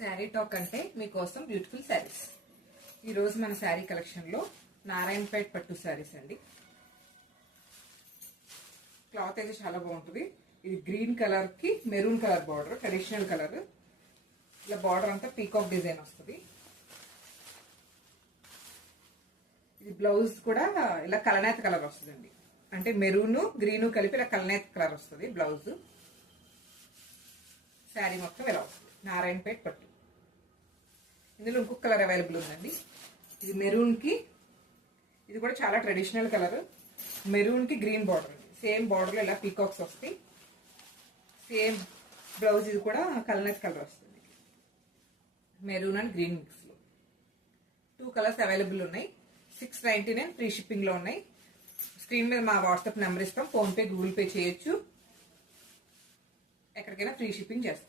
Sari talk అంటే మీకోసం beautiful saris. ఈరోజు మన శారీ కలెక్షన్లో నారాయణపేట్ పట్టు శారీస్ అండి. క్లాత్ అయితే చాలా బాగుంటుంది. ఇది గ్రీన్ కలర్ కి maroon colour border, traditional colour. ఇలా బార్డర్ అంతా పీకాక్ డిజైన్ వస్తుంది. ఇది బ్లౌజ్ కూడా ఇలా కలనేత కలర్ వస్తుందండి. అంటే మెరూన్ గ్రీన్ కలిపి ఇలా కలనేత కలర్ వస్తుంది బ్లౌజ్. శారీ మొత్తం ఇలా వస్తుంది. నారాయణపేట్ పట్టు. ఇందులో ఇంకొక కలర్ అవైలబుల్ ఉందండి. ఇది మెరూన్ కి, ఇది కూడా చాలా ట్రెడిషనల్ కలర్. మెరూన్ కి గ్రీన్ బార్డర్, సేమ్ బార్డర్ లో ఇలా పీకాక్స్ వస్తాయి. సేమ్ బ్లౌజ్ ఇది కూడా కలనేత కలర్ వస్తుంది. మెరూన్ అండ్ గ్రీన్ మిక్స్ లో 2 కలర్స్ అవైలబుల్ ఉన్నాయి. 699 ఫ్రీ షిప్పింగ్ లో ఉన్నాయి. స్క్రీన్ మీద మా వాట్సాప్ నెంబర్ ఇస్తాం. ఫోన్ పే, గూగుల్ పే చేయొచ్చు. ఎక్కడికైనా ఫ్రీ షిప్పింగ్ చేస్తాం.